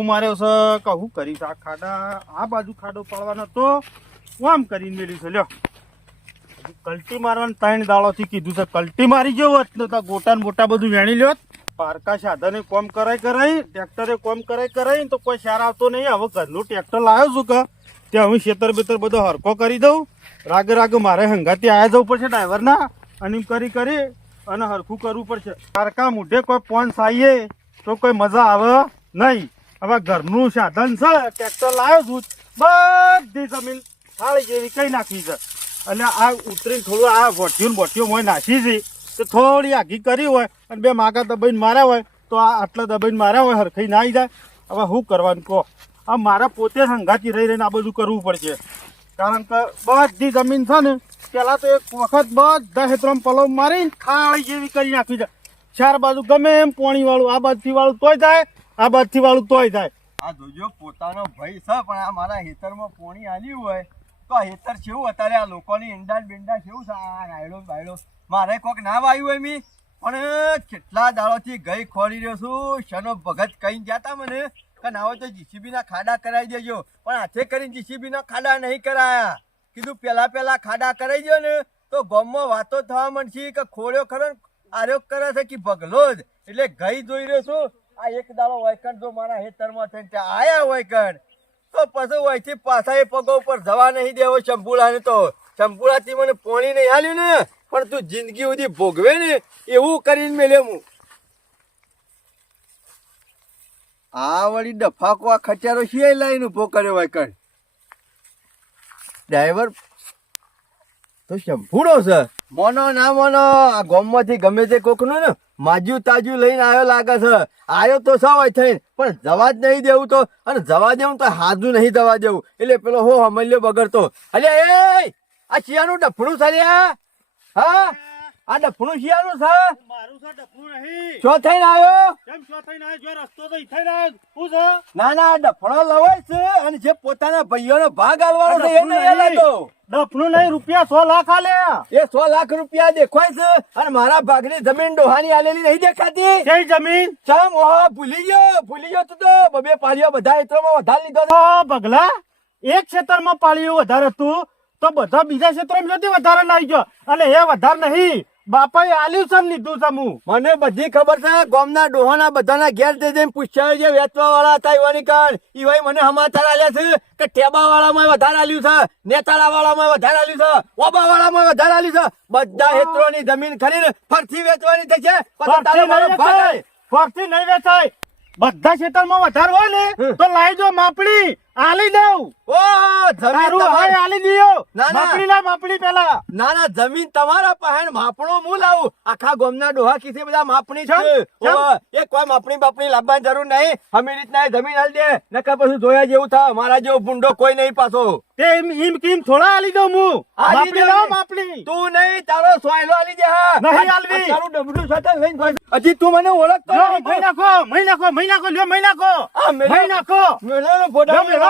દાવ માર્યો છે કહું કરીશ આ ખાડા આ બાજુ ખાડો પાડવાનો તો આમ કરીને મેળ્યું છે લ્યો કલ્ટી મારવાનું 3 દાડોથી કીધું છે કલ્ટી મારી ગયો હોત તો ગોટા ને મોટા બધું વેણી લ્યો પારકા સાધને કોમ કરાય ટ્રેક્ટરે કોમ કરાય તો કોઈ સાર આવતો નહીં હવે ઘરનું ટ્રેક્ટર લાવ્યો છું કે ત્યાં હું ખેતર બેતર બધો હરકો કરી દઉં રાગે મારે હંગાથી આવ્યા જવું પડશે ડ્રાઈવરના અને કરી અને હરખું કરવું પડશે પારકા મૂઢે કોઈ પોન્સ આવીએ તો કોઈ મજા આવે નહીં હવે ઘરનું સાધન છે ટ્રેક્ટર લાવ્યો છું બધી જમીન થાળી જેવી કઈ નાખી છે અને આ ઉતરીને થોડું આ ભઠ્યું મોય નાખી છે તો થોડી આઘી કરી હોય અને બે માગા દબાઈને માર્યા હોય તો આ આટલા દબાઈને માર્યા હોય હરખાઈ ના આવી જાય હવે શું કરવાનું કહો આ મારા પોતે સંઘાતી રહીને આ બધું કરવું પડશે કારણ કે બધી જમીન છે ને પેલા તો એક વખત બધા હેતરામ પલવ મારીને થાળી જેવી કરી નાખી છે ચાર બાજુ ગમે એમ પોણી વાળું આ બાજુથી વાળું તોય જાય આ બાજુથી વાળું તોય જાય આ જોજો પોતાનો ભય છે પણ આ મારા હેતરમાં પોણી આલ્યું હોય તો આ હેતર કેવું અત્યારે આ લોકોની ઈંડા બેંડા કેવું છે આ રાયડો બાયડો મારે કોક ના વાયું હોય મી પણ કેટલા દાડોથી ગઈ ખોરી રહ્યો છું શનો ભગત કઈ ગયા તા મને કે ના હોય તો જીસીબી ના ખાડા કરાવી દેજો પણ હાથે કરીને જીસીબી ના ખાડા નહીં કરાયા કીધું પેલા ખાડા કરાવી દો ને તો ગામમાં વાતો થવા માંડશે કે ખોડ્યો ખરો આરોપ કરે છે કે ભગલો જ એટલે ગઈ જોઈ રહ્યો છું આ એક દાડો વાયકણ જો મારા હેતરમાં થઈને ત્યાં આયા વાયકણ તો પછી વહીથી પાછા એ પગો ઉપર જવા નહીં દેવો શંભુલાને તો શંભુલાથી મને પોણી નહીં હાલ્યું ને પણ તું જિંદગી સુધી ભોગવે ને એવું કરીને મેલ્યો હું આ વળી ડફાકો આ ખચારો શિયાઈ લાઈને ઉભો કર્યો વાયકણ ડ્રાઈવર તો શંભુડો છે મોનો ના મોનો આ ગામમાંથી ગમે તે કોકનું ને માજ્યું તાજ્યું લઈને આવ્યો લાગે છે આવ્યો તો સૌ થઈને પણ જવા જ નહીં દેવું તો અને જવા દેવું તો હાજુ નહીં જવા દેવું એટલે પેલો હો હમલ્યો બગડતો અલ્યા એ આ શિયાનું ડફણું સર્યા હા આ ડફણું શિયાનું છે મારું છે ડફણું નહીં શો થઈને આવ્યો કેમ શો થઈને આવ્યો જો રસ્તો તો થઈને આવ્યો શું છે ના ડફણો લવાય છે અને જે પોતાના ભાઈઓનો ભાગ આલવાનો છે એ નહીં આલતો ડફણું નહીં રૂપિયા 100 લાખ આલ્યા એ 100 લાખ રૂપિયા દેખાય છે અને મારા ભાગની જમીન ડોહાની આલેલી નહીં દેખાતી કઈ જમીન ચમ ઓહો ભૂલી ગયો તું તો બબે પાળીઓ બધા ક્ષેત્રોમાં વધારે લીધો છે બગલા એક ક્ષેત્રમાં પાળીઓ વધારે હતું તો બધા બીજા ક્ષેત્રમાં નથી વધારે નાઈ ગયો અને એ વધારે નહીં બાપાએ આલ્યું છે લીધું છે મને બધી ખબર છે ગામના ડોહાના બધાના ઘેર જઈને પૂછ્યા જે વેચવા વાળા હતા ઈવાની કાન ઈવાઈ મને સમાચાર આલ્યા છે કે ટેબા વાળામાં વધારે આલ્યું છે નેતાળા વાળામાં વધારે આલ્યું છે ઓબા વાળામાં વધારે આલ્યું છે બધા હેતરોની જમીન ખરીને ફરથી વેચવાની થશે ફરથી નહીં વેચાય બધા ક્ષેત્રમાં વધારે હોય ને તો લાવી દો માપડી આલી દઉં ઓ જમીન આલી દીયો માપડી ના માપડી પેલા ના જમીન તમારા પાસે માપણો હું લાવું આખા ગામના ડોહા કીધે બધા માપણી છે એ કોઈ માપણી લાવવાની જરૂર નહીં અમે રીતના જમીન આલી દે નકર પછી જોયા જેવું થાય મારા જેવો ભૂંડો કોઈ નહીં પાછો તે એમ કેમ થોડા આલી દઉં હું માપડી લાવ માપડી તું નહીં તારો સોયલો આલી દે હા નહીં આલવી તારું ડબડું સાથે લઈને હજી તું મને ઓળખતો મહી નાખો લ્યો મહી નાખો મેળાનો ફોટો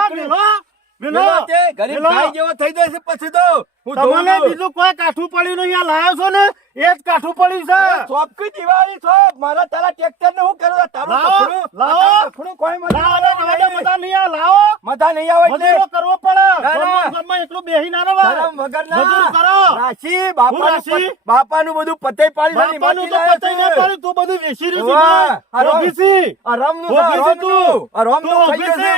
મેલો તે ગરીબ ભાઈ જેવો થઈ જાય છે પછી તો હું તમને બીજું કોઈ કાઠું પડ્યું નહીં આ લાયો છો ને એ જ કાઠું પડ્યું છે સોપકી દિવાળી સોપ મારા તારા ટ્રેક્ટર ને હું કરું તારું લાવો કોઈ મજા નહીં આ લાવો મજા નહીં આવે મજૂરો કરવો પડે ગમમાં એકલું બેહી ના રહો વગર મજૂર કરો રાશી બાપાનું બધું પતે પાડી બાપાનું તો પતે ન પાડી તું બધું વેચી રહ્યું છે રમનું ખાઈ જશે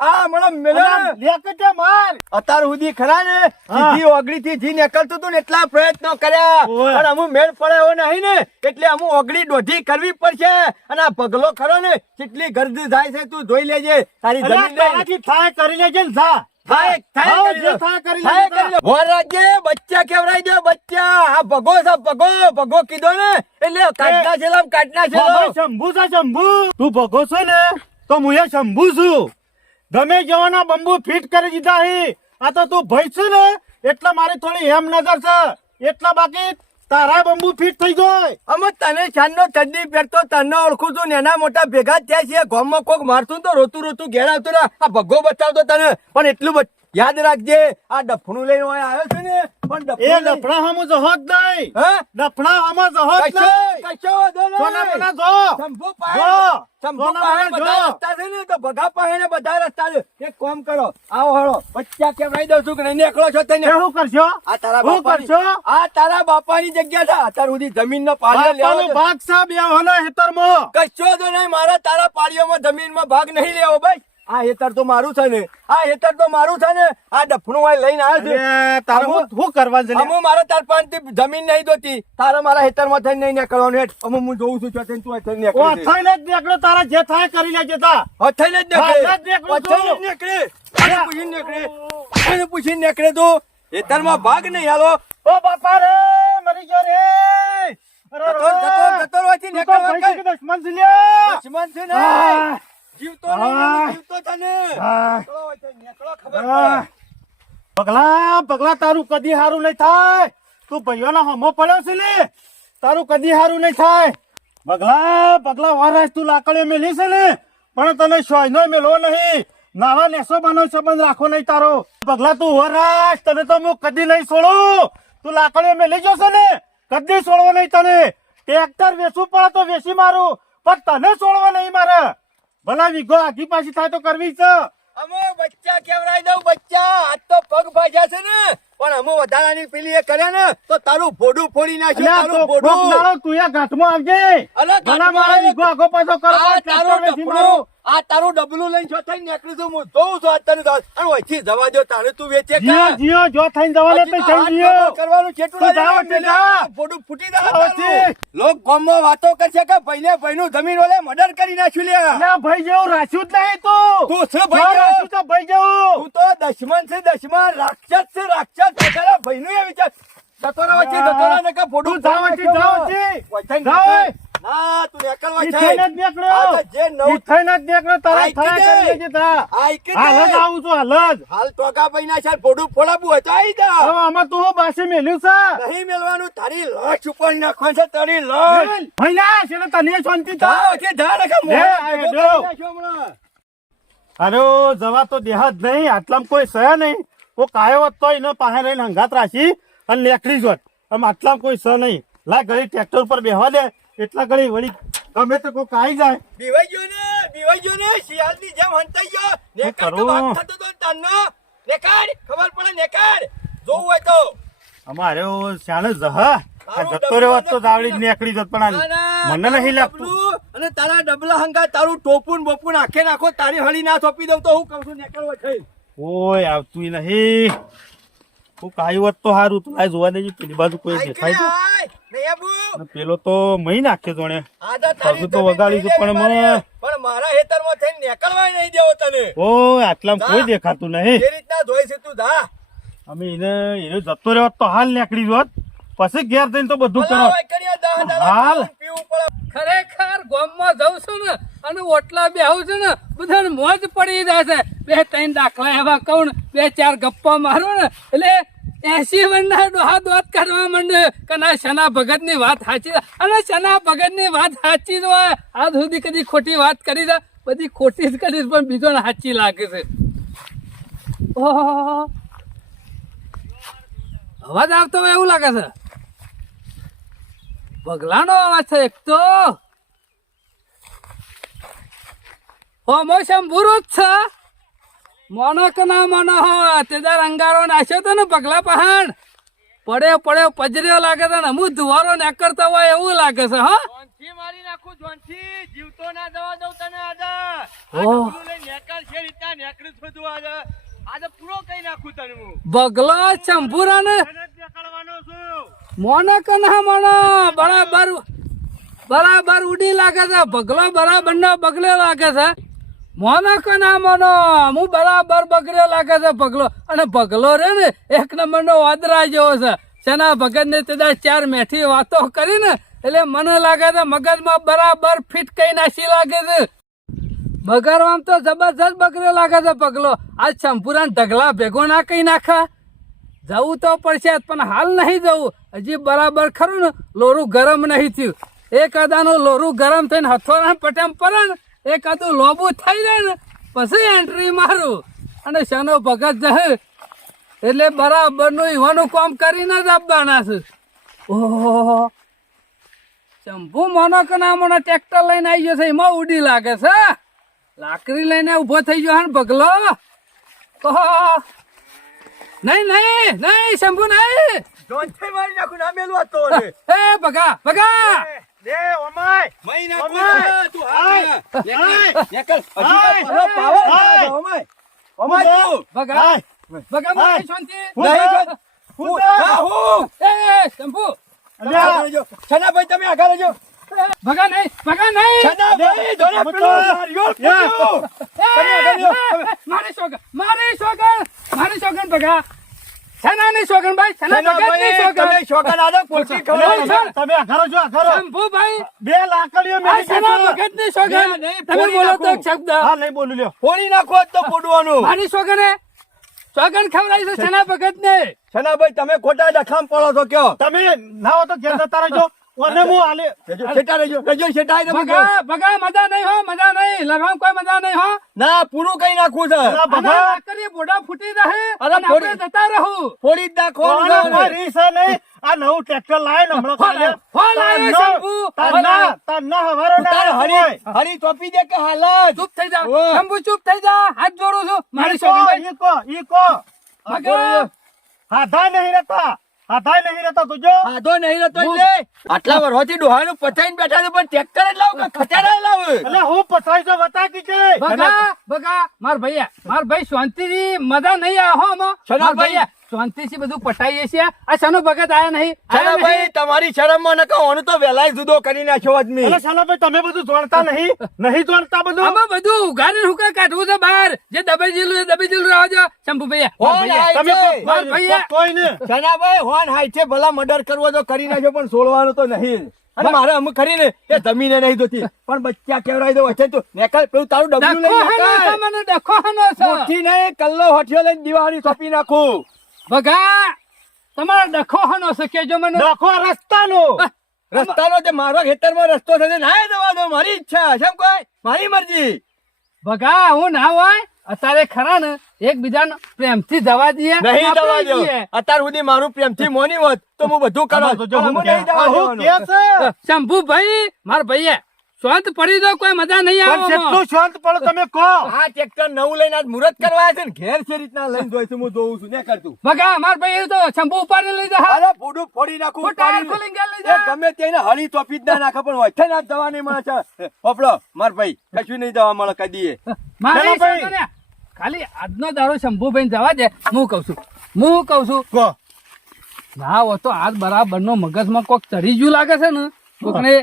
આ મને મેલા લેકટે માર અત્યાર સુધી ખરા ને સીધી ઓગળી થી જી નીકળતું તું ને એટલા પ્રયત્નો કર્યા પણ અમુ મેળ પડે એવો નહીં ને એટલે અમુ ઓગળી દોઢી કરવી પડશે અને આ પગલો ખરો ને કેટલી ગરજ થાય છે તું જોઈ લેજે તારી જમીન તારાથી થાય કરી લેજે ને જા બચ્ચા કેવરાઈ દો બચ્ચા આ ભગો કીધો ને એટલે કાટના છે શંભુ તું ભગો છો ને તો હું એ શંભુ છું ગમે જવાના બંબુ ફિટ કરી દીધા હે આ તો તું ભય છે ને એટલે મારી થોડી હેમ નજર છે એટલા બાકી તારા બંબુ ફિટ થઈ જાય અમે તને છાનનો ચડ્ડી પહેરતો તને ઓળખું છું નેના મોટા ભેગા થયા છે ગામમાં કોક મારતું તો રોતું ઘેર આવતું ને આ ભગો બતાવતો તને પણ એટલું યાદ રાખજે આ ડફણું લઈને અહીં આવ્યો છે ને પણ એ ડફણું લઈને- ડફણા હમો જહોત નહીં. હા? ડફણા હમો જહોત નહીં. કશો વાંધો નહીં. સોના બના જો. શંભુ જો. પાસે- શંભુ સોના પાસે બના બધા જો. રસ્તા છે ને તો ભગા પાસે ને બધા રસ્તા છે. એક કામ કરો આવો હળો બચ્ચા કેવડાવી દઉં છું કે નહીં નીકળો છો તને એ શું કરશો? આ તારા શું બાપાની કરશો? આ તારા બાપાની જગ્યા છે અત્યાર સુધી જમીન નો પાળિયો બાપાનો લેવો છે. ભાગ છે બે હોના હેતરમાં. કશો તો નહીં મારા તારા પાળીઓમાં જમીનમાં ભાગ નહીં લેવો ભાઈ આ હેતર તો મારું છે ને આ હેતર તો મારું છે ને આ ડફણું અહીં લઈને આવ્યો છે અરે, તારે શું કરવા છે લે? અમુ મારા તાર પાંચ જમીન નહીં દોતી તારા મારા હેતરમાં થઈને નહીં નીકળવાનું હેઠ અમુ હું જોઉં છું ચોથે તું થઈને ઓ નીકળી થઈને જ નીકળો, તારા જે થાય કરી લેજે તા. થઈને જ હા, જ નીકળે નીકળું થઈને જ છું. નીકળે આને પૂછીને નીકળે આને પૂછીને નીકળે તું હેતરમાં ભાગ નહીં હાલો ઓ બાપા રે મરી ગયો રે. અરે જતો રહેવાથી તું તો નીકળવા પૈસા કે દુશ્મન છે લ્યા. દુશ્મન છે ને હા. જીવતો નહીં હા. જીવતો છે ને હા. નીકળો હોયથી નીકળો ખબર હા. પડે પગલા પગલા તારું કદી હારું નહીં થાય. તું ભાઈઓના હમો પડ્યો છે ને તારું કદી હારું નહીં થાય. પગલા પગલા વારાસ તું લાકડીઓ મેલી છે ને પણ તને સોયનો મેળવો નહીં. નાવા નેસો બનો સંબંધ રાખો નહીં તારો. પગલા તું વરાસ તને તો હું કદી નહીં છોડું. તું લાકડીઓ મેલી જશે ને કદી છોડવો નહીં તને. ટ્રેક્ટર વેચવું પડે તો વેચી મારું પણ તને છોડવો નહીં મારે. ભલા વીઘો આખી પાછી થાય તો કરવી છે. અમો બચ્ચા કેવડાવી દઉં બચ્ચા આજ તો પગ ભાજ્યા છે ને પણ અમો વધારાની પેલી એ કરે ને તો તારું ભોડું ફોડી નાખ્યું અલ્યા તારું તો કોક ભોડું દાડો તું એ ઘાટમાં આવજે. અલા ભલા મારા વીઘો આગો પાછો કરો આ ટ્રેક્ટર તારું વેચી મારું. ડબલું આ તારું ડબલું લઈને જો થઈને નીકળી છું હું જોઉં છું અત્યારે તો અને ઓછી જવા દો તારે તું વેચે જીઓ કા જીઓ જો થઈને જવાને તો થઈ જીઓ. કરવાનું કેટલું તું જાઓ તે જા. ભોડું ફૂટી જાઓ જાય તે. લોક ગામમાં વાતો કરશે કે ભાઈને ભાઈનું જમીન ઓલે મર્ડર કરી નાખ્યું લ્યા અલ્યા ભાઈ જેવું રાખ્યું જ નહીં તું. તું છે જો ભાઈ રાખ્યું તો ભાઈ જેવું. તું તો દશમન છે દશમન રાક્ષસ છે રાક્ષસ તારા ભાઈનું એ વિચાર જતોરા વચ્ચે જતોરા ને કા ફોટો તું જાઓ તે, જાઓ તે. જાઓ એ. ના તું એકલ ઈ થઈને જ નીકળ્યો. જે નવ ઈ થઈને જ નીકળ્યો. તારા આઈ થયા કીધે. કરી લેજે તા. આઈ કે હાલ જ આવું છું હાલ જ. હાલ ટોકા પૈના છે ફોટો ફોડાવું હોય તો આઈ જા હવે આમાં તું હું બાસી મેલ્યું છે. નહીં મેલવાનું તારી લાશ ઉપાડી નાખવાની છે તારી લાશ મેલ. ભઈના છે ને તને શાંતિ જા થાય. કે જા ને કે લે, આ ભેગો જો. કરી નાખ્યો હમણાં. અરે જવા તો દેહાત નહીં આટલામાં કોઈ સહ નહીં. કોઈ કાયો હોત તો એને પાસે રહીને હંગાત રાખી અને નીકળી જોત. આમ આટલામાં કોઈ સહ નહીં. લા ઘડી ટ્રેક્ટર ઉપર બેહવા દે એટલા ઘડી વળી ગમે તો કોઈ કાઈ જાય. બીવાઈ ગયો ને શિયાળની જેમ હંતાઈ ગયો નેકાડ તો કરું? વાત થતો તો તારનો નેકાડ ખબર પડે નેકાડ જોવું હોય તો અમારે શાણે જહ આ જતો રહ્યો હોત તો દાવડી જ નીકળી જત પણ આ મને નહીં લાગતું. ડબલું અને તારા ડબલા હંગા તારું ટોપુન બોપુન આખે નાખો તારી હળી ના થોપી દઉં તો હું કહું છું નેકળવા થઈ કોઈ આવતું નહીં. કોઈ કાયું હોત તો સારું તું આ જોવા દેજે પેલી બાજુ કોઈ દેખાય છે. અને પેલો તો મહી નાખે જોણે. પગ તો વગાડી છે પણ પણ મારા હેતરમાં થઈને નીકળવાય નહીં દેવો તને કોઈ આટલામાં કોઈ દેખાતું નહીં. એ રીતના જોઈ છે તું જા અમે એને જતો રહ્યો હોત તો હાલ નીકળી જોત પછી ઘેર જઈને તો બધું કરો. ભલા કરીએ, દહ દાડા હાલ. પીવું પડે. ખરેખર ગામમાં જઉં છું ને અને ઓટલા બેહું છું ને બધાને મોજ પડી જાય છે. બે ત્રણ દાખલા એવા કહું ને બે ચાર ગપ્પા મારું ને એટલે 80 વર્ષના ડોહા દોત કરવા માંડે કે ના શના ભગત ની વાત સાચી છે. અને શના ભગત ની વાત સાચી જ હોય. આજ સુધી કદી ખોટી વાત કરી છે બધી ખોટી જ કરીશ પણ બીજો ને સાચી લાગે છે. ઓહો અવાજ આવતો હોય એવું લાગે છે. બગલાનો અવાજ છે એક તો મોસમ બુરું જ છે. મોનો કે ના મોનો હોય તે દાર અંગારો નાખ્યો તો ને પગલા પહાણ પડ્યો પડ્યો પજર્યો લાગે છે ને હું ધુવારો નાકરતો હોય એવું લાગે છે. હા જોનથી મારી નાખું જોનથી જીવતો ના જવા દઉં તને આજે આ ઓહ. ડબલું લઈને નેકળ છે રીતના નેકળું છું તું આજે પૂરો કઈ નાખું તને હું બગલો ચંપુરા ને તને જ નીકળવાનો છું. મોનો કે ના મોનો બરાબર બરાબર ઉડી લાગે છે. બગલો બરાબર નો બગલો લાગે છે. મોનો કે ના મોનો હું બરાબર બગડ્યો લાગે છે બગલો. અને બગલો રે ને એક નંબર નો વાદરા જેવો છે. શેના ભગત ને તે ચાર મેઠી વાતો કરી ને એટલે મને લાગે છે મગજમાં બરાબર ફિટ કઈ નાસી લાગે છે. બગરવામ તો જબરજસ્ત બગડ્યો લાગે છે બગલો. આજ શંપુરા ઢગલા ભેગો ના કઈ નાખા. જવું તો પડશે પણ હાલ નહીં જવું. હજી બરાબર ખરું ને લોરું ગરમ નહીં થયું. એક અદાનું લોરું ગરમ થઈને હથોડા પટેમ પડે ને એક આદું લોબુ થઈ જાય ને પછી એન્ટ્રી મારું. અને શેનો ભગત જશે એટલે બરાબર નું ઈવાનું કામ કરીને જ આપવાના છે. ઓહો શંભુ મોનો કે ના મોનો ટ્રેક્ટર લઈને આવી ગયો છે, એમાં ઉડી લાગે છે. લાકડી લઈને ઉભો થઈ ગયો હે ભગલો. ઓહો નહીં નહીં નહીં શંભુ નહીં. જોનથી મારી નાખું ના મેલું આ તો ને. એ ભગા ભગા લે ઓમાય મહી ઓમાય. નાખું તું આય. હાથ આય. નેકલ આય. હજી પાવર આય. ઓમાય ઓમાય તું ભગા આય. ભગા આય. મારી શાંતિ. નહીં હું હા હું એ શંભુ આગળ રહેજો. છનાભાઈ તમે આગળ રહેજો. ભગા નહીં ભગા નહીં. છનાભાઈ જોને પેલું માર્યો પેલું. મારી સોગન મારી સોગન ભગા છના નહીં સોગન ભાઈ છના ભગત નહીં છનાભાઈ સોગન. તમે શોકાન આલો પોચી ખવડાવો. નહીં, તમે આઘારો જો આઘારો શંભુ ભાઈ બે લાકડીઓ આ મેલી છના દીધો. ભગત નહીં સોગન. નહીં, તમે ફોડી બોલો તો નાખું. એક શબ્દ. હા નહીં બોલું લ્યો ફોડી નાખો તો ફોડવાનું. મારી સોગને સોગન ખવડાવી છે છના ભગત ને. છનાભાઈ તમે ખોટા ડખામ પડો છો કયો. તમે ના હો તો ઘેર જતા રહેજો ઓને હું હાલે છેટા રહેજો રહેજો છેટાઈ તમે કહો. ભગા મજા નહીં હો મજા નહીં લડવામાં કોઈ મજા નહીં હો. ના પૂરું કઈ નાખવું છે. ના, ભગા. આના લાકડીએ બોડા ફૂટી રહે અરે અને ફોડી. આપણે જતા રહું. ફોડી જ નાખો. કોને કોઈ રીસ હે નહીં આ નવું ટ્રેક્ટર લાવે ને હમણાં કાલે. ફોન આવ્યો શંભુ. ફોન આવ્યો. તારના હવારો ના તારે આવે હરી હરી ચોપી દે કે હાલત. ચૂપ થઈ જા ઓય. શંભુ ચૂપ થઈ જા હાથ જોડું છું મારી ઈ કો, સોગન ઈ કો, ઈ કો. ભગા હાથાય નહીં રહેતા હાથાય નહીં રહેતા તું જો આધો નહીં રહેતો એટલે આટલા વર્ષોથી ડોહાનું પચાઈને બેઠા છે પણ ટ્રેક્ટર જ લાવ કે ખટારા લાવ. એટલે હું પછાઈ જો બતાકી છે ભગા માર ભાઈ શાંતિથી મજા નહીં આ હો માં શેના માર ભાઈ? ભાઈ શાંતિથી બધું પટાઈએ છે આ શાનો ભગત આયા નહીં આયા ભાઈ નહીં. તમારી શરમમાં ન કહો ઓનું તો વેલાય જુદો કરી નાખ્યો આદમી. એટલે શાલાભાઈ તમે બધું જાણતા નહીં જાણતા બધું આમાં બધું ઉઘાડીને હુંકા કાઢવું છે બહાર જે દબાઈ જેલું એ દબાઈ જેલું રહેવા દો શંભુ ભૈયા હોન હાય તમે છે. માર ભૈયા. કોઈ ને શનાભાઈ હોન હાય છે ભલા મર્ડર કરવો તો કરી નાખ્યો પણ છોડવાનું તો નહીં. અને મારે અમુક કરીને એ જમીને નહીં જોતી પણ બચ્ચા કેવરાઈ દો વચ્ચે તું નેકલ પેલું તારું ડબલું લઈ ડખો હાનો છે નેકલ. મને ડખો હાનો છે મોટી નહીં કલ્લો હઠિયો લઈને દિવાળી સોંપી નાખું. ભગા તમારો ડખો હાનો છે કેજો મને નાખો આ રસ્તાનો રસ્તાનો જે મારો ખેતરમાં રસ્તો થશે ના જવા દો મારી ઈચ્છા છે કોઈ મારી મરજી. ભગા હું ના હોય અત્યારે ખરા ને એકબીજાને પ્રેમથી જવા દઈએ નહીં આપણે જવા દો. જઈએ. અત્યાર સુધી મારું પ્રેમથી મોની હોત તો હું બધું આમાં તો કરો જો હું નહીં જવા હું દેવાનું. કે છે શંભુ ભાઈ માર ભાઈએ શાંત પડી દો કોઈ મજા નહીં પણ આવે જેટલું શાંત પડો તમે કહો આ ટ્રેક્ટર નવું લઈને આજ મુહૂર્ત કરવા આવ્યા છે ને ઘેર છે રીતના લઈને જોઈ છું હું જોઉં છું ને કરતું. ભગા માર ભાઈ તો શંભુ ઉપાડી લઈ જા અરે ફૂડું ફોડી નાખું હું ટાયર પાડી- ખોલીને ઘેર લઈ એ જા ગમે તેને હળી ચોપી જ ના નાખે પણ વચ્ચે ના જ જવા નહીં મળે છે. પોપડો માર ભાઈ કશું નહીં જવા મળે કદીએ. મારી ચાલો ભાઈ. સોગને, ખાલી આજનો દારો શંભુ ભાઈ જવા દે હું કઉ છું કહો ના હો તો આજ બરાબર નો મગજમાં કોક ચડી ગયું લાગે છે ને કોકને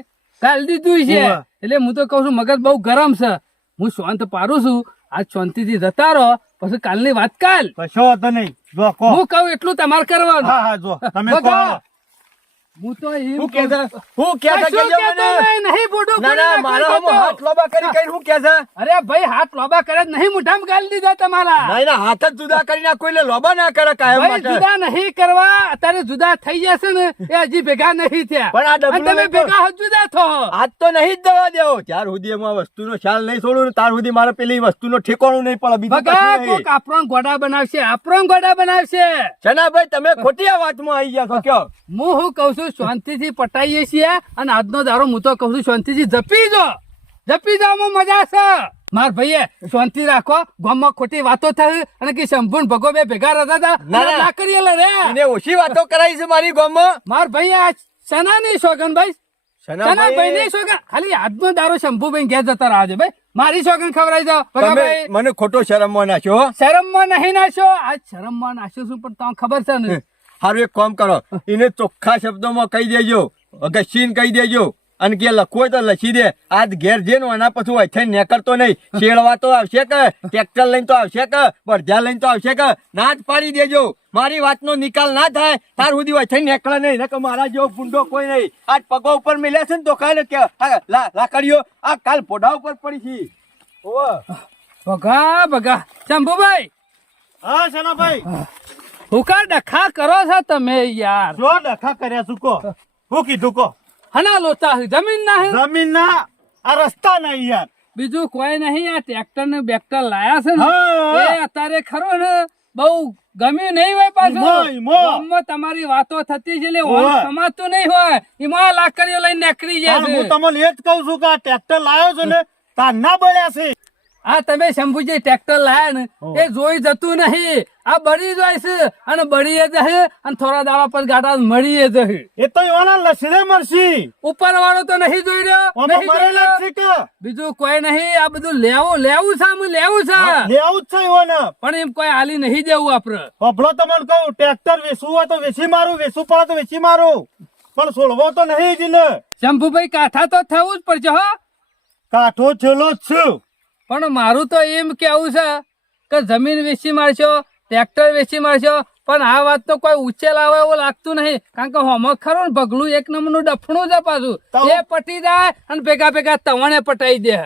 કાલ દીધું છે હોવે. એટલે હું તો કઉ છું મગજ બહુ ગરમ છે હું શાંત પાડું છું આજ શાંતિથી જતા રહો પછી કાલની વાત કાલ કશો વાંધો નહીં જો કહો હું કહું એટલું તમારે કરવાનું હા હા જો તમે કહો ભગા, હું તો એમ હું કે છે કહું- હું કે છે કશું કહેજો કહેતો મને. નહીં, નહીં બોડું ના ના ફોડી મારા નાખતો. હામો હાથ લોબા કરી કરીને હું કે છે અરે ભાઈ હાથ લોબા કરે જ નહીં મોઢામાં ગાલી દીધા તમારા ના એના હાથ જ જુદા કરી નાખો એટલે લોબા ના કરે કાયમ ભાઈ માટે. જુદા નહીં કરવા અત્યારે જુદા થઈ જશે ને એ હજી ભેગા નહીં થયા પણ આ ડબલું અને તમે લઈ ભેગા હજુ જુદા થો આજ તો નહીં જ દવા દેવો ત્યાર સુધી એમાં વસ્તુનો ખ્યાલ નહીં છોડું ને ત્યાર સુધી મારે પેલી વસ્તુનો ઠેકાણું નહીં પડે બીજું ભગા કશું નહીં. કોક આપણો ગોડા બનાવશે શનાભાઈ તમે ખોટી આ વાતમાં આવી ગયા છો કયો હું શું કઉ છું શાંતિથી પટાઈએ છીએ અને આજનો દારો હું તો કઉ છું શાંતિથી જપી જાઓ મજા છે માર ભાઈએ શાંતિ રાખો ગામમાં ખોટી વાતો થાય અને કે શંભુ ને ભગો બે ભેગા રહેતા હતા ના, ના. ના કરીએ લે રે એને ઓછી વાતો કરાઈ છે મારી ગામમાં. માર ભાઈ આ સનાની સોગન ભાઈ સનાભાઈ શનાભાઈ ની સોગન ખાલી આજનો દારો શંભુભાઈ ઘેર જતા રહેજો ભાઈ મારી સોગન ખવડાવી દો તમે ભગાભાઈ મને ખોટો શરમમાં નાખ્યો હો. શરમમાં નહીં નાખ્યો આજ શરમમાં નાખ્યો છું પણ તમને ખબર છે ને હારું એક કામ કરો એને ચોખ્ખા શબ્દોમાં કહી દેજો ઘસીને કહી દેજો અને કે લખવું હોય તો લખી દે આજ ઘેર જઈને આના પછી હોય થઈને નેકરતો નહીં શેળવા તો આવશે કે ટ્રેક્ટર લઈને તો આવશે કે બળધ્યા લઈને તો આવશે કે ના જ પાડી દેજો મારી વાતનો નિકાલ ના થાય તાર સુધી હોય થઈને નેકળે નહીં નકર મારા જેવો ભૂંડો કોઈ નહીં આજ પગો ઉપર મિલ્યા છે ને તો કાલે કે લાકડીઓ આ કાલ પોડા ઉપર પડી છે ઓવે. ભગા શંભુભાઈ હા શનાભાઈ હુકા ડખા કરો છો તમે યાર જો ડખા કર્યા છું કહો હું કીધું કહો હના લોતા જમીન ના હે જમીન ના આ રસ્તા ના યાર બીજું કોઈ નહીં. આ ટ્રેક્ટર ને બેક્ટર લાયા છે ને હા. એ અત્યારે ખરો ને બહુ ગમ્યું નહીં હોય પાછું. ઈમો. ગામમાં તમારી વાતો થતી છે એટલે ઓવે. ઓમ સમાતું નહીં હોય. એમાં લાકડીઓ લઈને નીકળી જાય પણ હું છે. તમને એ જ કહું છું કે આ ટ્રેક્ટર લાવ્યો છે ને તાર ના બળ્યા છે. આ તમે શંભુજી ટ્રેક્ટર લાયા ને હો. એ જોઈ જતું નહીં. આ બળી જાય છે અને બળીએ જશે અને થોડા દાડા પર ગાડા મળીએ જશે. એ તો એવાના લસણે મરસી ઉપર વાળો તો નહીં જોઈ રહ્યો. આમાં નહીં જોઈ મરેલા રહ્યો. જ છે કે બીજું કોઈ નહીં. આ બધું લેવું છે. આમ લેવું છે. લેવું જ છે એવાને. પણ એમ કોઈ હાલી નહીં દેવું આપડે. પબલો તમને કહું ટ્રેક્ટર વેચવું હોય તો વેચી મારું, વેચવું પડે તો વેચી મારું, પણ છોડવો તો નહીં જ ને. શંભુભાઈ કાઠા તો થવું જ પડશે હો. કાઠો છેલ્લો જ છું. પણ મારું તો એમ કેવું છે કે જમીન વેચી મારશો, ટ્રેક્ટર વેચી મારશો, પણ આ વાત તો કોઈ ઉચ્ચેલ આવે એવું લાગતું નહીં. કારણ કે હોમક ખરું ને ભગલું એક નંબરનું ડફણું છે પાછું. તો- એ પટી જાય અને ભેગા ભેગા તવણે પટાઈ દે.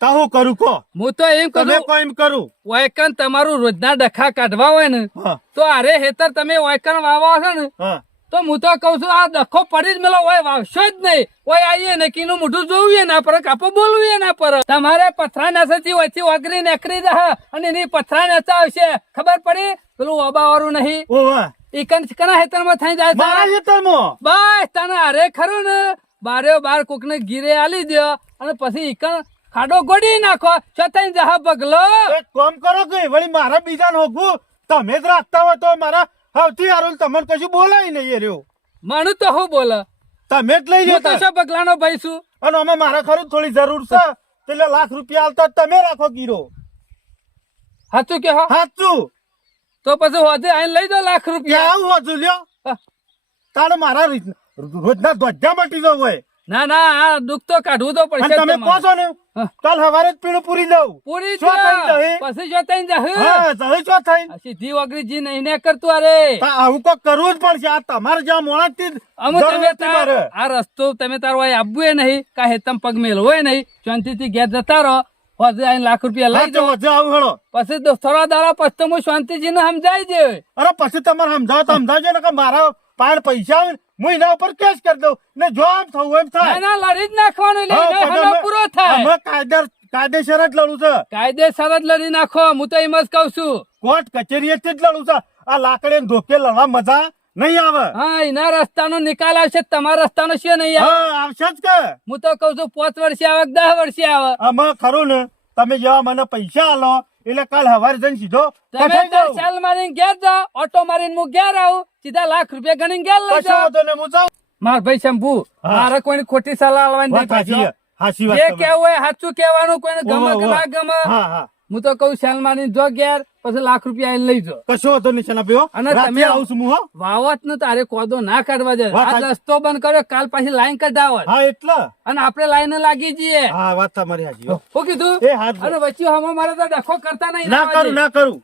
તો હું કરું કહો? હું તો એમ તમે કરું કોઈ એમ કરું. વાયકન તમારું રોજના ડખા કાઢવા હોય ને હા તો અરે હેતર તમે વાયકન વાવો છો ને હા તો હું તો કઉ છું આ ડખો પડી જ મેલો હોય વાવશો જ નહીં. ઓય આવીએ ને કીનું મોઢું જોવું ના પર કાપો બોલવું ના પર. તમારે પથરા નસથી ઓછી ઓગરી નીકળી જશે અને એની પથરા નસા આવશે. ખબર પડી પેલું ઓબા વાળું નહીં ઓવા ઈ કના હેતરમાં થઈ જાય છે? મારા ખેતરમાં. બસ તને અરે ખરું ને બારે બાર કોક ને ગીરે આલી દો અને પછી ઈકણ ખાડો ગોડી નાખો. છતાં જહા પગલો. એક કામ કરો કે વળી મારા બીજા નોખું તમે જ રાખતા હોય તો મારા સૌથી હારું તમને કશું બોલાય નહીં એ રહ્યો. મને તો હું બોલે તમે જ લઈ હું તો જતા. શું પગલાનો ભાઈ છું. અને અમે મારા ખરું થોડી જરૂર છે એટલે લાખ રૂપિયા આલતા તમે રાખો ગીરો. સાચું કે હો સાચું. તો પછી હોજે આઈને લઈ દો લાખ રૂપિયા. ત્યાં આવું હતું લ્યો. તારે મારા રોજના ધ્વજા મટી જવું હોય ના ના આ દુઃખ તો કાઢવું તો અને પડશે જ તમે તમારે. કહો છો ને હા. કાલ સવારે જ પીણું પૂરી દઉં. પૂરી શું થઈ જા. જશે? પછી જો તઈ જા. હા તમે શું થઈ? આ સીધી વગરીજી નહીં ને કરતું અરે તો આવું કોક કરવું જ પડશે. આ તમારે જ્યાં મોણાથી અમુ તમે જરૂર હતી મારે. આ રસ્તો તમે તારો અહીં આવવું એ નહીં કા હેતમ પગ મેલવો એ નહીં. શાંતિથી ઘેર જતા રહો. હોજે આઈને લાખ રૂપિયા લઈ હા, દો. તો હજુ આવું હેળો. પછી તો થોડા દાડા પછી તો હું શાંતિજી ને સમજાઈ દે. અરે પછી તમારે સમજાવો તો સમજાવજો ને કે મારા પાસે પૈસા આવે ને હું એના ઉપર કેસ કરી દઉં ને જો આમ થવું એમ ના થાય. ના લડી જ નાખવાનું એટલે હા, એને પણ હલો અમે- પૂરો થાય. અમે કાયદેસર જ લડું છે. કાયદેસર જ લડી નાખો. હું તો એમ જ કઉ છું. કોર્ટ કચેરીએથી જ લડું છે. આ લાકડી ધોકે લડવા મજા નહીં આવે. હા એના રસ્તાનો નિકાલ આવશે તમારા રસ્તાનો શું નહીં આવે? હા આવશે જ કે. હું તો કઉ છું 5 વર્ષે આવે કે 10 વર્ષે આવે. આમાં ખરું ને તમે જેવા મને પૈસા આલો એટલે કાલ સવારે જઈને સીધો તમે કઠાઈ તાર જાઉં. ચાલ મારીને ઘેર જાઓ, ઓટો મારીને હું ઘેર આવું, સીધા લાખ રૂપિયા ગણીને ઘેર લઈ કશો જાઓ. વાંધો નહીં, હું જાઉં. માર ભાઈ શંભુ હા. મારે કોઈની ખોટી સલાહ આલવાની વાત નહીં સાચી પાછો. છે. સાચી વાત જે તમે. કેવું હોય સાચું કહેવાનું. કોઈને ગમે કે ના ગમે. હા હા હું તો કઉ ચાલ મારીને જો ઘેર, પછી લાખ રૂપિયા આઈને લઈ જાઓ. કશો વાંધો નહીં શનાભીઓ. અને રાતે તમે આવું છું હું, હો. વાવત ને તારે કોદો ના કાઢવા દે. વાત આ સાચી. રસ્તો બંધ કર્યો, કાલ પાછી લાઈન કઢાવત હા એટલે અને આપણે લાઈન લાગી જઈએ. હા વાત તમારી હાજી, હો. શું કીધું? એ હાથ અને વચ્ચે હમણાં મારે તો ડખો કરતા નહીં. ના કરું ના કરું.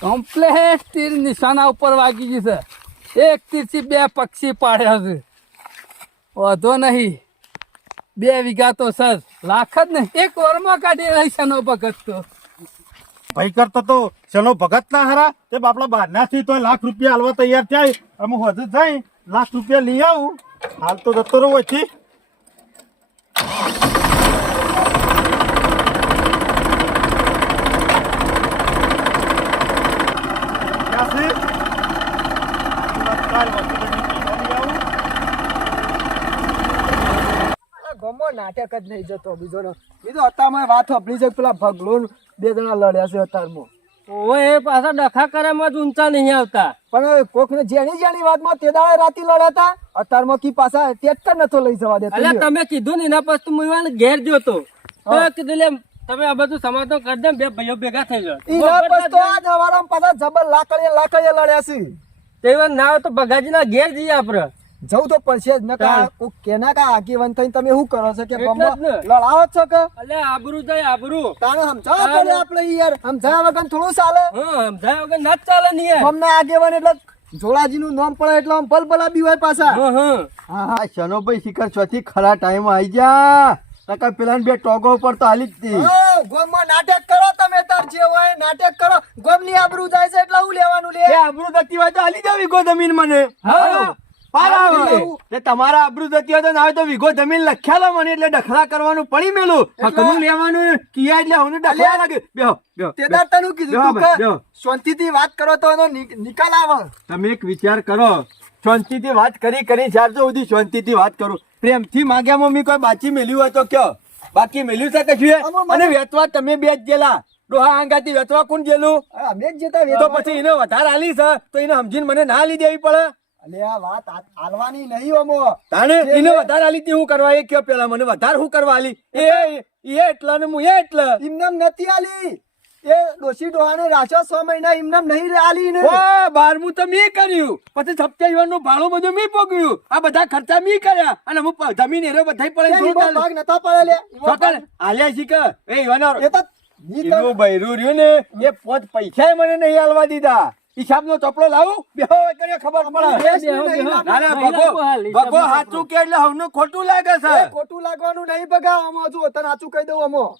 કમ્પ્લેટ તીર નિશાના ઉપર વાગી ગઈ છે. એક તીરથી 2 પક્ષી પાડ્યા છે. વધો નહીં 2 વીઘા તો સર લાખ જ નહીં. એક વરમાં કાઢી રહી છે નો ભગત તો. ભાઈ કરતો તો ચલો ભગત ના હરા તે બાપડા બહારનાથી તો લાખ રૂપિયા હાલવા તૈયાર થાય. અમે વધુ જાય લાખ રૂપિયા લઈ આવું. હાલ તો જતો રહું વચ્ચે. ક્યાંથી? કાલ હોસ્પિટલની પૈસા લઈ આવું. ગમો નાટક જ નહીં જતો બીજો અત્યારમાં વાત સાંભળી છે કે પેલા ભગલો 2 જણા લડ્યા છે અત્યારમાં. ઓએ પાછા ડખા કર્યામાં જ ઊંચા નહીં આવતા. પણ કોકને જેની વાતમાં તે દાડે રાતી લડ્યા હતા અત્યારમાં કી પાછા ટ્રેક્ટર નતો લઈ જવા દેતો. એટલે તમે કીધું ને એના પછી હું એવાને ઘેર જોતો તો કીધું લે તમે આ બધું સમાધાન કરી દે. 2 ભાઈઓ ભેગા થઈ જાય. એના પછી તો આજ હવારમાં પાછા જબર લાકડીએ લડ્યા છે. તેવા ના હોય તો બગાજી ના ઘેર જઈએ આપડે. જવું તો પડશે જ ને ચાલ. કેના કા આગેવાન થઈને તમે શું કરો છો કે એટલે જ ગમો ને. લડાવો જ છો કે એટલે આબરૂ જાય આબરૂ. તાણે સમજાવવા પડે આપણે યાર. સમજાવ્યા વગર થોડું ચાલે. હા સમજાય વગર ના જ ચાલે ને યાર. ગમના આગેવાન એટલે જોડાજી નું નામ પડે એટલે આમ બલબલા બી હોય પાછા. હા હા શનોભાઈ શિખર ચોથી ખરા ટાઈમ આવી જા નકર પેલા 2 ટોગો ઉપર તો હાલી જ હતી. ગોમમાં નાટક કરો તમે તાર જે હોય નાટક કરો. ગોમની આબરૂ જાય છે એટલે હું લેવાનું લે. આબરૂ દતી હોય તો હાલી જાવી ગો જમીન મને. હા પારાવે. તે તમારા આબરૂ જતી હોય તો ના હોય તો વીઘો જમીન લખ્યાલો મને એટલે ડખલા કરવાનું પડી મેલું હકનું લેવાનું કિયા એટલે હું ડખલા લાગે બેહો બેહો તેદાર તને કીધું બેહો તું ભાઈ, કે બેહો. શાંતિથી વાત કરો તો એનો નિકાલ આવે. તમે એક વિચાર કરો શાંતિથી વાત કરી ચાર તો સુધી શાંતિથી વાત કરું પ્રેમથી માગ્યા મમ્મી કોઈ બાચી મેલ્યું હોય તો કયો બાકી મેલ્યું છે કશું અને વેચવા તમે બે જ ગયેલા ડોહા આંગાથી વેચવા કોણ ગયેલું અમે જ જતા તો વેચવા. પછી એને વધારે આલી છે તો એને સમજીને મને ના આલી દેવી પડે અલે આ વાત હાલવાની નહીં અમો. તાણે એને વધારે આલી તે હું કરવા એ કયો પેલા મને વધારે હું કરવા આલી એ એટલા ને હું એ એટલા ઇમનામ નથી આલી એ ડોશી ડોહાને રાશો 6 મહિના ઇમનામ નહીં આલી ને. ઓ 12મું તો મેં કર્યું પછી સપ્તાહ ભાડું બધું મેં ભોગવ્યું આ બધા ખર્ચા મેં કર્યા અને હું જમીન એરો બધા પડે એ ઈમો ભાગ નતા પડે લે. ઈમો ભાગ- આલ્યા શીખ એ ઈવાનો એ તો ઈ તો- એનું બૈરું રહ્યું ને એ પોત પૈસા મને નહીં આલવા દીધા હિસાબનો ચોપડો લાવું બેહો કર્યો ખબર પડે બેહો, બેહો. ના ના ભગો સાચું કે એટલે હવનું ખોટું લાગે છે એ ખોટું લાગવાનું નહીં બગા અમો જો તને સાચું કહી દઉં અમો.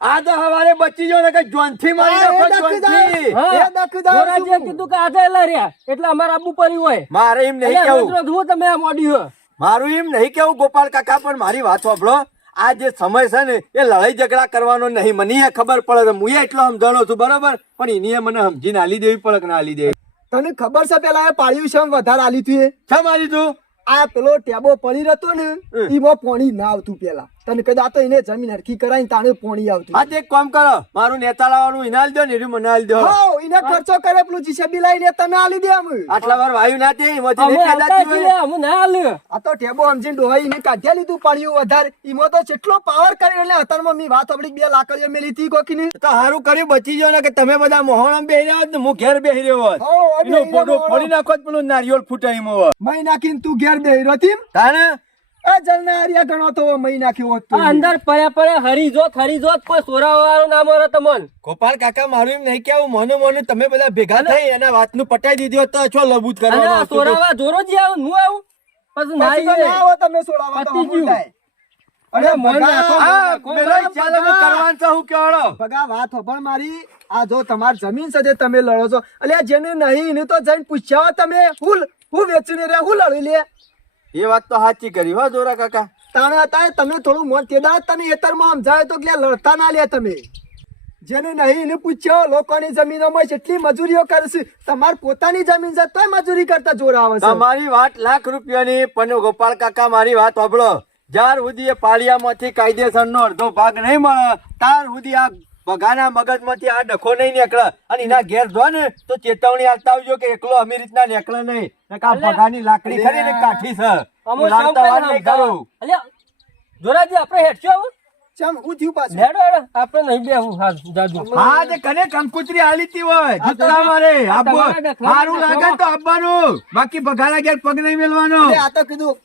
આ તો હવારે બચી જો ને કે જોનથી મારી નાખો જોનથી. એ દખદાર ધોરાજીએ શું? કીધું કે આજે લડ્યા એટલે અમારે આબુ પડ્યું હોય મારે એમ નહીં એટલે કેવું રોજ રોજ હું તમે આ મોડ્યું મારું એમ નહીં કેવું ગોપાલ કાકા પણ મારી વાત સાંભળો આ જે સમય છે ને એ લડાઈ ઝઘડા કરવાનો નહીં મને એ ખબર પડે છે હું એટલો સમજાણો છું બરોબર પણ એની મને સમજીને આલી દેવી પડે કે ના આલી દેવી તને ખબર છે પેલા એ પાળ્યું છે એમ વધારે આલી તું એ શા મારી તું આ પેલો ટેબો પડી રહેતો ને એમાં પાણી ના આવતું પેલા તને કદાચ તો એને જમીન હરખી કરાવીને તાણે પાણી આવતું. હા તે એક કામ કરો મારું નેતા લાવવાનું ઇનાલ દો ને એનું મને આલી દો હો એને ખર્ચો કરે પેલું જીસીબી લાવીને તને આલી દે અમે. આટલા વાર વાયુ ના તે એમાંથી અમે નહીં આવતા કદાચ છીએ અમે ના હાલ્યું આ તો ટેબો સમજીને ડોહાઈ એને કાઢ્યા લીધું પાડ્યું વધારે એમાં તો જેટલો પાવર કર્યો એટલે અત્યારમાં મેં વાત આપડી 2 લાકડીઓ મેલી હતી કોકીની. તો હારું કર્યું બચી જાવ ને કે તમે બધા મોહણમ બેહી રહ્યા હોત ને હું ઘેર બેહી રહ્યો હોત હો, અને એનો એને ફોટો મોહણમ. ફોડી નાખો જ પેલું નારિયેળ ફૂટે એમાં મહી નાખીને તું ઘેર બેહી રહ્યો હતી એમ? તાને આ જલના હારિયા ગણો તો મહી નાખ્યો હોત તો. આ અંદર પડ્યા હરી જોત કોઈ સોરાવા વાળું ના મરે તમન ગોપાલ કાકા મારું એમ નહીં કેવું મોનું તમે બધા ભેગા થઈ એના વાતનું પટાઈ દીધી હોત તો છો લબૂત અને કરવાનો આ હતો. સોરાવા જોરો જ આવું હું આવું પછી ના પછી તો ના આવીએ. આવો તમે સોડાવા તો પતી હમું ગયું. થાય. અરે અરે મોન ભગા, નાખો, હા, મોન પેલો નાખો. ઈચ્છા તમે કરવાનું છે હું કહેવાડો. ભગા વાત હોભળ મારી આ જો તમારી જમીન છે જે તમે લડો છો અલ્યા જેને નહીં એને તો જઈને પૂછ્યા તમે હું વેચીને રે હું લડી લે એ વાત તો સાચી કરી હો જોરા કાકા તાણે હતા તમે થોડું મોન તેદા તને એતરમાં સમજાવે તો કે લડતા ના લે તમે જેને નહીં એને પૂછ્યો લોકોની જમીનોમાં જેટલી મજૂરીઓ કરશે તમાર પોતાની જમીન છે તોય મજૂરી કરતા જોર આવે છે. તમારી વાત લાખ રૂપિયાની પણ ગોપાલ કાકા મારી વાત સાંભળો જ્યાર સુધી એ પાળિયામાંથી કાયદેસરનો અડધો ભાગ નહીં મળે ત્યાર સુધી આ બગાના મગજમાંથી આ ડખો નહીં નીકળે અને એના ઘેર જો ને તો ચેતવણી આપતા આવજો કે એકલો અમી રીતના નીકળે નહીં નકર આ બગાની લાકડી ખરી ને કાઠી છે અમે હું લાડતા સૌ વાત નહીં કરું. અલ્યા જોરાજી આપણે હેઠજો આવું ચમ હું થયું પાછું હેડો હેડો આપણે નહીં બેહું હા જાજુ હા તે કને કંકુતરી આલીતી હોય જૂતરા મારે આબો તમારા ડખલા સારું લાગે તો આવવાનું બાકી બગાના ઘેર પગ નહીં મેલવાનો અરે આ તો કીધું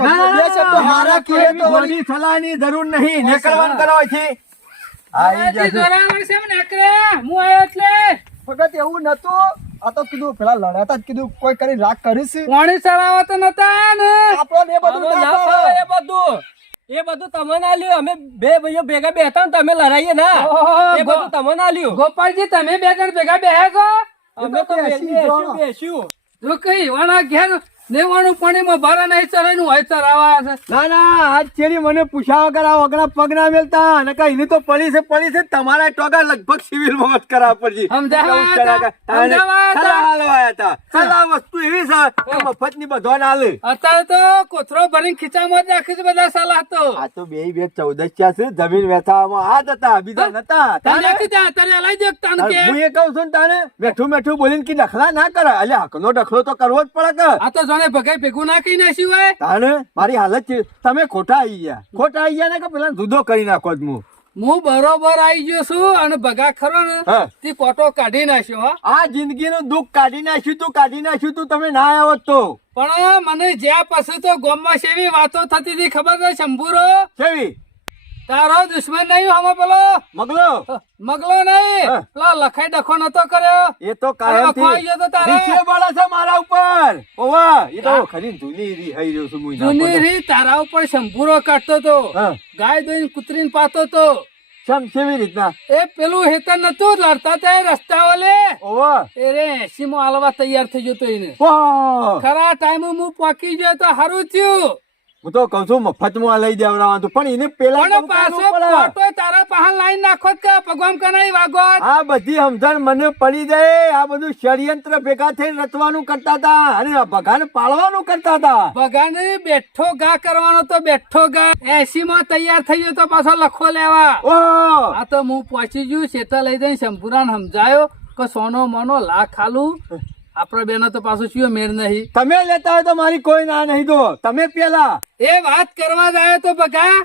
ના, ના, બે શબ્દો ના, હારા મારા કહે તો વળી. કોઈની સલાહની જરૂર નહીં નીકળવાનું કરો છે હું આવ્યો એટલે વખત એવું નતું આ તો કીધું પેલા લડાતા જ કીધું કોઈ કરી રાગ કરીશ પાણી ચડાવવા તો નતા ને આપણો ને એ બધું અમે ના ના ફાવે. ફાવે એ બધું તમને આલ્યું અમે બે ભાઈઓ ભેગા બેઠા ને તમે લડાઈએ ના ઓહો, એ બધું તમને આલ્યું ગોપાલજી તમે 2 જણ ભેગા બેહ્યા છો અમે તો બેસી બેસ્યું જો કઈ વાના ઘેર નેવાનું પાણીમાં ભારા નહીં ચડાયું હોય ચડાવવા છે ના ના આજ છેડી મને પૂછ્યા વગર આ વગર પગ ના મેલતા નકા એની તો પડી છે તમારા ટોગા લગભગ સિવિલ માં વાત કરા પડજી સમજાવાયા હતા. સલાહ વસ્તુ એવી છે કે મફત ની બધો ના લે અત્યારે તો કોથરો ભરીને ખીચામાં જ નાખી છે બધા સાલા તો આ તો બે 14 છે જમીન વેચાવામાં આ જ હતા બીજા નતા તમે નાખી દે અત્યારે લઈ દે તાન કે હું એ કહું છું ને તાને મેઠું બોલીને કે દખલા ના કરે અલ્યા હકનો દખલો તો કરવો જ પડે કે આ તો જાણે ભગાઈ ભેગું નાખી નાખ્યું હોય તાને મારી હાલત છે તમે ખોટા આવી ગયા ને કે પેલા જુદો કરી નાખો જ હું હું બરોબર આવી ગયો છું અને ભગા ખરો ને હા. તે કોટો કાઢી નાખ્યો હો આ જિંદગીનું દુઃખ કાઢી નાખ્યું તું તમે ના આવ્યો તો પણ મને જ્યાં પછી તો ગામમાં શેવી વાતો થતી હતી ખબર છે શંભુરો કેવી તારો દુશ્મન નહીં હમો પેલો મગલો મગલો નહીં હા. પેલો લખાઈ ડખો નતો કર્યો એ તો અરે વખો આવી ગયો તો તારે. રીસે બળે છે મારા ઉપર ઓવા એ તો ખરી જૂની રી હઈ રહ્યો છું હું જૂની રી તારા ઉપર શંભુરો કાઢતો તો હા. ગાય દોઈને કૂતરીને પાતો તો ચમ કેવી રીતના એ પેલું હેતર નતું લડતા તે રસ્તા ઓલે ઓવા એ રે 80 માં હાલવા તૈયાર થઈ ગયો તો એને વાહ! ખરા ટાઈમે હું પહોંચી ગયો તો સારું થયું. હું તો કઉ છું મફતમાં લઈ દેવડાવવાનું હતું, પણ એને પેલા પણ કરવું પાછો પડે. ફોટો તારા પાહા લાઈન નાખો જ કે ભગવાન કનાઈ વાગોત. આ બધી સમજણ મને પડી જાય. આ બધું ષડયંત્ર ભેગા થઈને રચવાનું કરતા હતા અને ભગાને પાળવાનું કરતા હતા. ભગવાન બેઠો ગા કરવાનો તો બેઠો ગા 80 માં તૈયાર થઈ ગયો તો પાછો લખો લેવા. ઓહ! આ તો હું પહોંચી ગયું શેઠા લઈ જઈને શંભુરાને સમજાયો કે સોનો મોનો લાખ ખાલું આપડે બેનો તો પાછું શું મેળ નહીં. તમે લેતા હોય તો મારી કોઈ ના નહીં દો, તમે પેલા એ વાત કરવા જ આવ્યો તો બગા.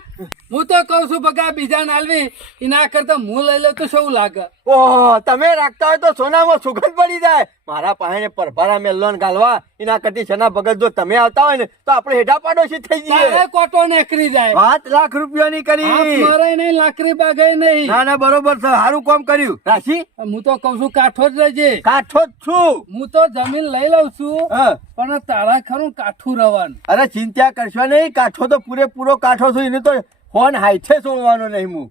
હું તો કઉ છું બગા બીજા નાલવી એના કરતા હું લઈ લઉં તો શું લાગે. ઓહ! તમે રાખતા હોય તો સોનામાં સુગંધ પડી જાય. મારા પાસે પરભારા મેલ્લોન ગાલવા એના કરતી છના ભગત જો તમે આવતા હોય ને તો આપણે હેઠા પાડોશી થઈ જઈએ. તારે કોટો નીકળી જાય. વાત લાખ રૂપિયાની કરી. મારે નહીં લાકડી બાગાઈ નહીં. ના ના બરોબર છે, સારું કામ કર્યું. રાશી હું તો કઉ છું કાઠો જ રહેજે. કાઠો જ છું. હું તો જમીન લઈ લઉં છું હા. પણ તારા ખરું કાઠું રહેવાનું. અરે ચિંતા કરશો નહીં, કાઠો તો પૂરેપૂરો કાઠો છું. એને તો ફોન હાઈઠે છોડવાનો નહીં. હું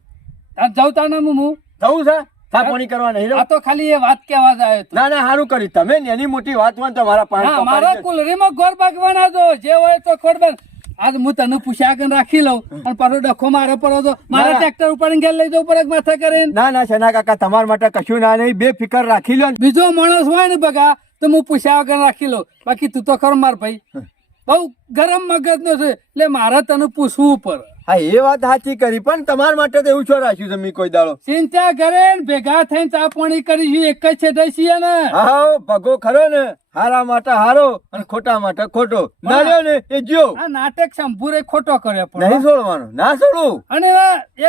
તાર જાઉં તાર નામ હું જવું છે થાપોણી કરવા નહીં. આ તો ખાલી એ વાત કહેવા જ આવ્યો હતો. ના ના સારું કર્યું. તમે એની મોટી વાત માં તમારા હા, મારા કુલરીમાં ગોર બાગવાના દો જે હોય તો ખોરબન. આજ હું તને પૂછ્યા આગળ રાખી લઉં અને પાછો ડખો મારે પડો તો મારા ટ્રેક્ટર ઉપર ઘેર લઈ જવું પડે માથા કરીને. ના ના શના કાકા તમારા માટે કશું ના નહીં, બે ફિકર રાખી લો. બીજો માણસ હોય ને બગા તો હું પૂછ્યા વગર રાખી લઉં. બાકી તું તો ખરો માર ભાઈ બહુ ગરમ મગજ નો છે એટલે મારે તને પૂછવું પડે. હા એ વાત સાચી કરી, પણ તમારા માટે તો એવું છો રાખ્યું છે મેં કોઈ દાડો. ચિંતા કરે ને ભેગા થઈને ચા પાણી કરીશું એક જ છેટે છીએ ને. હા ભગો ખરો ને, હારા માટે હારો અને ખોટા માટે ખોટો. ના રહ્યો ને એ જ્યો. આ નાટક શંભુરે ખોટો કર્યો પણ. નહીં છોડવાનું, ના છોડું. અને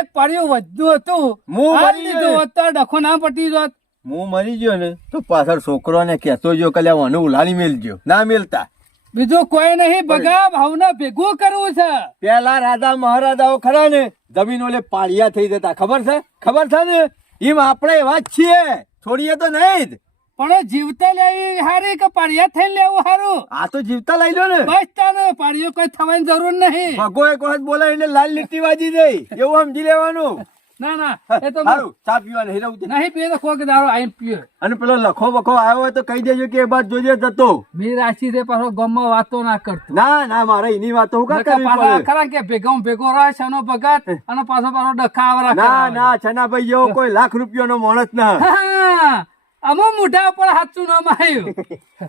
એક પાડ્યું વધ્યું હતું હું આ મરી લીધું હોત તો ડખો ના પટી જોત. હું મરી ગયો ને તો પાછળ છોકરો ને કહેતો જો કે મને ઉલાડી મેલજો. ના મેલતા. બીજું કોઈ નહીં બગા ભાવના ભેગું કરવું છે. પેલા રાજા મહારાજાઓ ખરા ને જમીન ઓલે પાળિયા થઈ જતા, ખબર છે ને? એમ આપણે એવા જ છીએ, છોડીએ તો નહીં જ. પણ જીવતા લેવી હારી કે પાડિયા થઈને લેવું હારું. આ તો જીવતા લઈ લો ને. બસ તાને પાડિયો કોઈ થવાની જરૂર નહીં. ભગો એક વખત બોલાય એટલે લાલ લીટી વાજી દઈ એવું સમજી લેવાનું. ના ના એ તો સારું ચા પીવા નહીં રહું. નહીં પીએ તો કોક દારો આઈને પીએ. અને પેલો લખો બખો આવ્યો હોય તો કહી દેજો કે એ બાદ જોજે જતો. મીર રાશિ રે પાછો ગમમાં વાતો ના કરતો. ના ના મારે એની વાતો હું કાં કરવી પાછા પડે. ખરા કે ભેગો રહે છનો ભગત અને પાછો ડખા આવરા ના ના છનાભાઈ જેવો કોઈ લાખ રૂપિયાનો માણસ ના. હા અમો મોઢા ઉપર હાથું નામ આવ્યું.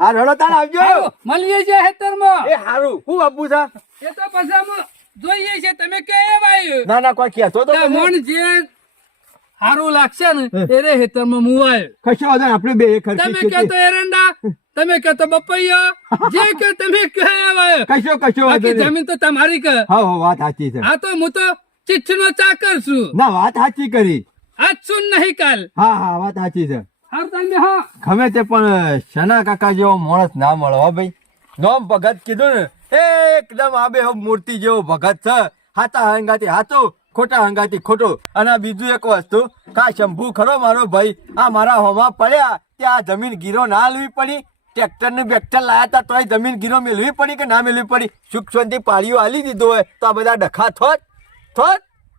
આ રડો તાણ આવજો. મળીએ છે હેતરમાં. એ હારું હું આપું છે. એ તો પછી અમે જોઈએ છે તમે કે આવ્યું. ના ના કોઈ કહેતો તો મન જે સારું લાગશે ને એ રે હેતરમાં હું આવ્યો. કશો વાંધો નહીં, આપણે બે એક તમે હરખી કહેતો એરંડા તમે કહેતો બપૈયા જે કે તમે કે આવ્યો. કશો બાકી વાંધો નહીં. જમીન તો તમારી કે. હા વાત સાચી છે. આ તો હું તો ચિઠ્ઠીનો ચાકર છું. ના વાત સાચી કરી. આજ સુન નહીં કાલ. હા હા વાત સાચી છે. હાર તમે હા ગમે તે પણ શના કાકા જેવો માણસ ના મળે હો ભાઈ. નોમ ભગત કીધું ને એકદમ આબેહૂબ મૂર્તિ જેવો ભગત છે. હાથા હંગાતી હાથું, ખોટા હંગાતી ખોટું. અને આ બીજું એક વસ્તુ કા શંભુ ખરો મારો ભાઈ, આ મારા હોમાં પડ્યા ત્યાં જમીન ગીરો ના લેવી પડી. ટ્રેક્ટર ને બેક્ટર લાયા હતા તોય જમીન ગીરો મેળવી પડી કે ના મેળવી પડી. સુખ શાંતિ પાળીઓ આલી દીધો હોય તો આ બધા ડખા થોત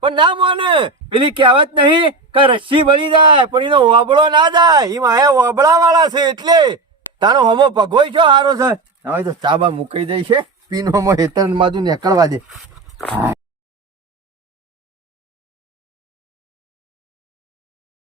પણ ના માને. પેલી કહેવત નહીં કે રસ્સી બળી જાય પણ એનો વાબળો ના જાય. એમાં એ વાબળા વાળા છે એટલે તારો હોમો ભગોય છો હારો છે. હવે તો ચાબા મૂકી દઈ છે પીનોમાં હેતર બાજુ નીકળવા દે.